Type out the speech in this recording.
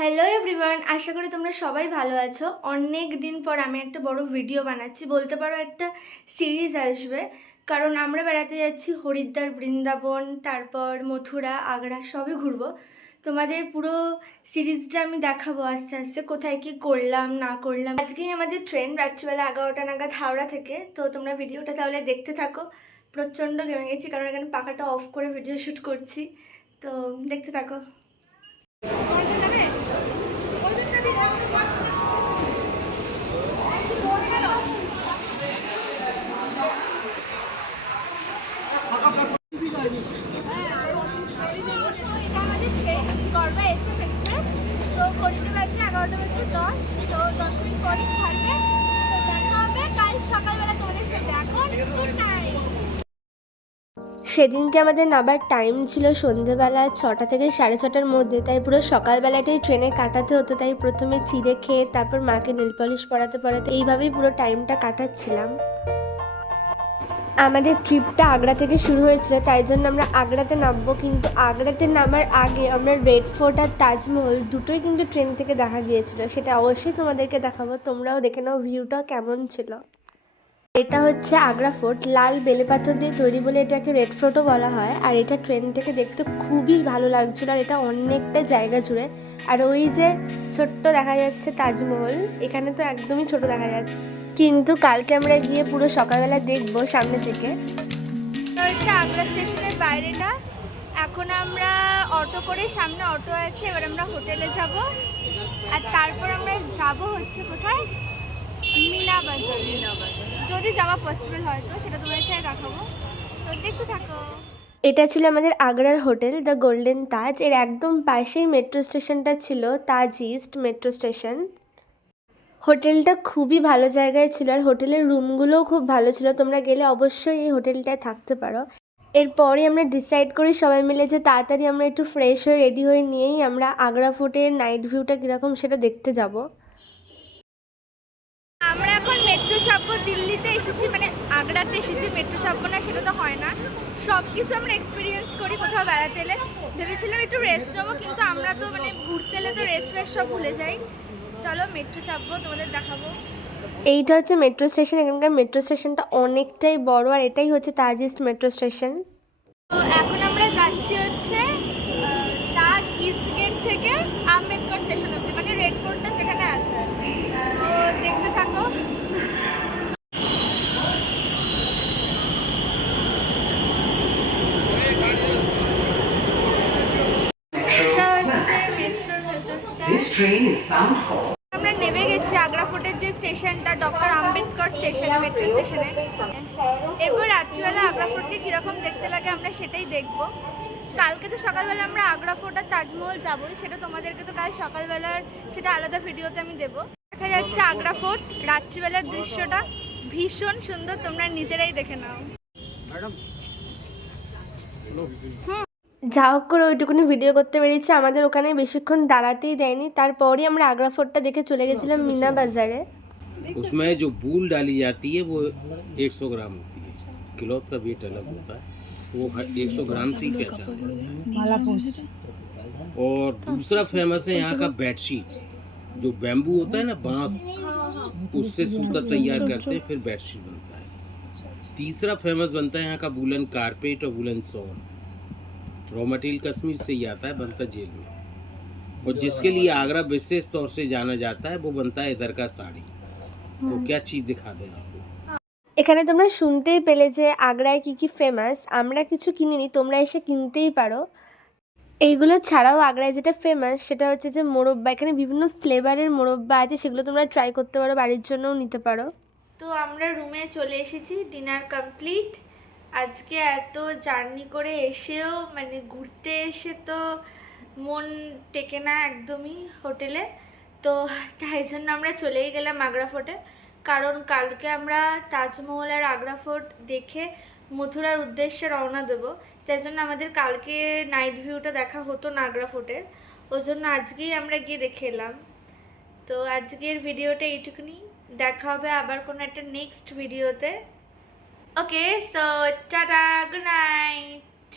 Hello everyone আশা করি তোমরা সবাই ভালো আছো। অনেক দিন পর আমি একটা বড় ভিডিও বানাচ্ছি, বলতে পারো একটা সিরিজ আসবে। কারণ আমরা বেড়াতে যাচ্ছি হরিদ্বার, বৃন্দাবন, তারপর মথুরা, আগ্রা, সবই ঘুরবো। তোমাদের পুরো সিরিজটা আমি দেখাবো আস্তে আস্তে, কোথায় কি করলাম, না করলাম। আজকেই আমাদের ট্রেন রাত্রিবেলা এগারোটা নাগাদ হাওড়া থেকে। তো তোমরা ভিডিওটা তাহলে দেখতে থাকো। প্রচণ্ড ঘেমে গেছি, কারণ এখানে পাখাটা অফ করে ভিডিও শ্যুট করছি। তো দেখতে থাকো। পরেই ছাড়বে তো দেখা হবে কাল সকালবেলা তোমাদের সাথে। এখন গুড নাইট সেদিনকে আমাদের নাবার টাইম ছিল সন্ধেবেলা ছটা থেকে সাড়ে ছটার মধ্যে, তাই পুরো সকালবেলাটাই ট্রেনে কাটাতে হতো, তাই প্রথমে চিড়ে খেয়ে তারপর মাকে নীল পলিশ পরাতে পরাতে এইভাবেই পুরো টাইমটা কাটাচ্ছিলাম। আমাদের ট্রিপটা আগ্রা থেকে শুরু হয়েছিল, তাই জন্য আমরা আগ্রাতে নামবো, কিন্তু আগ্রাতে নামার আগে আমরা রেড ফোর্ট আর তাজমহল দুটোই কিন্তু ট্রেন থেকে দেখা গিয়েছিল, সেটা অবশ্যই তোমাদেরকে দেখাবো, তোমরাও দেখে নাও ভিউটা কেমন ছিল। এটা হচ্ছে আগ্রা ফোর্ট, লাল বেলে পাথর দিয়ে তৈরি বলে এটাকে রেড ফোর্টও বলা হয়। আর এটা ট্রেন থেকে দেখতে খুবই ভালো লাগছিল আর এটা অনেকটা জায়গা জুড়ে। আর ওই যে ছোট্ট দেখা যাচ্ছে তাজমহল, এখানে তো একদমই ছোট দেখা যাচ্ছে। কিন্তু কালকে আমরা গিয়ে পুরো সকালবেলা দেখব সামনে থেকে। হচ্ছে আগ্রা স্টেশনের বাইরেটা। এখন আমরা অটো করে সামনে অটো আছে, এবার আমরা হোটেলে যাব। আর তারপর আমরা যাব হচ্ছে কোথায়? মিনা বাজার মিনা বাজার। যদি যাওয়া পসিবল হয়, তো সেটা তোমাদের সাথে দেখাবো তো দেখতে থাকো। এটা ছিল আমাদের আগ্রার হোটেল, দ্য গোল্ডেন তাজ। এর একদম পাশেই মেট্রো স্টেশনটা ছিল, তাজ ইস্ট মেট্রো স্টেশন হোটেলটা খুবই ভালো জায়গায় ছিল, আর হোটেলের রুমগুলোও খুব ভালো ছিল। তোমরা গেলে অবশ্যই এই হোটেলটায় থাকতে পারো। এরপরে আমরা ডিসাইড করি সবাই মিলে যে তাড়াতাড়ি আমরা একটু ফ্রেশ হয়ে রেডি হয়ে নিয়েই আমরা আগ্রা ফোর্টের নাইট ভিউটা কীরকম সেটা দেখতে যাব আমরা এখন চাপবো দিল্লিতে এসেছি মানে আগ্রাতে এসেছি মেট্রো চাপবো না সেটা তো হয় না। সব কিছু আমরা এক্সপিরিয়েন্স করি কোথাও বেড়াতে এলে। ভেবেছিলাম একটু রেস্ট নেব কিন্তু আমরা তো মানে ঘুরতে এলে তো রেস্ট ফেস্ট সব ভুলে যাই। চলো মেট্রো চাপবো তোমাদের দেখাবো। এইটা হচ্ছে মেট্রো স্টেশন এখানকার মেট্রো স্টেশনটা অনেকটাই বড় আর এটাই হচ্ছে তাজিস্ট মেট্রো স্টেশন। তো এখন আমরা যাচ্ছি হচ্ছে আহ, তাজ ইস্ট গেট থেকে আম্বেদকর স্টেশন অব্দি মানে রেড ফোর্টটা যেখানে আছে তো দেখতে থাকো এটা হচ্ছে মেট্রোর ভেতরটা This train is bound for. আমরা নেমে গেছি আগ্রা ফোর্টের যে স্টেশনটা ডক্টর আম্বেদকর স্টেশনে মেট্রো স্টেশনে। এরপর রাত্রিবেলা আগ্রা ফোর্টকে কীরকম দেখতে লাগে আমরা সেটাই দেখব। কালকে তো সকালবেলা আমরা আগ্রা ফোর্ট আর তাজমহল যাবোই সেটা তোমাদেরকে তো কাল সকালবেলার সেটা আলাদা ভিডিওতে আমি দেবো। দেখা যাচ্ছে আগ্রা ফোর্ট রাত্রিবেলার দৃশ্যটা ভীষণ সুন্দর তোমরা নিজেরাই দেখে নাও। যা হোক করে ওইটুকুনি ভিডিও করতে বেরিয়েছে আমাদের ওখানে বেশিক্ষণ দাঁড়াতেই দেয়নি তারপরই আমরা আগ্রা ফোর্টটা দেখে চলে গেছিলাম মিনা বাজারে उसमें जो बूल डाली जाती है वो 100 ग्राम होती है क्लॉथ का वेट अलग होता है वो 100 ग्राम से ही पहचान जाता है। और दूसरा फेमस है यहाँ का बेडशीट जो बैम्बू होता है ना बांस उससे सूता तैयार करते हैं फिर बेडशीट बनता है तीसरा फेमस बनता है यहाँ का वुलन कारपेट और woollen sworn raw material Kashmir से ही आता है बनता जेल में और जिसके लिए आगरा विशेष तौर से जाना जाता है वो बनता है इधर का साड़ी तो क्या चीज़ दिखा दें आपको এখানে তোমরা শুনতেই পেলে যে আগ্রায় কি কি ফেমাস আমরা কিছু কিনিনি তোমরা এসে কিনতেই পারো এইগুলো ছাড়াও আগ্রায় যেটা ফেমাস সেটা হচ্ছে যে মোরব্বা এখানে বিভিন্ন ফ্লেভারের মোরব্বা আছে সেগুলো তোমরা ট্রাই করতে পারো বাড়ির জন্যও নিতে পারো তো আমরা রুমে চলে এসেছি ডিনার কমপ্লিট আজকে এত জার্নি করে এসেও মানে ঘুরতে এসে তো মন টেকে না একদমই হোটেলে তো তাই জন্য আমরা চলেই গেলাম আগ্রা ফোর্টে। কারণ কালকে আমরা তাজমহল আর আগ্রা ফোর্ট দেখে মথুরার উদ্দেশ্যে রওনা দেবো। তাই জন্য আমাদের কালকে নাইট ভিউটা দেখা হতো না আগ্রা ফোর্টের। ওই জন্য আজকেই আমরা গিয়ে দেখে এলাম। তো আজকের ভিডিওটা এইটুকুনি। দেখা হবে আবার কোনো একটা নেক্সট ভিডিওতে okay so tata good night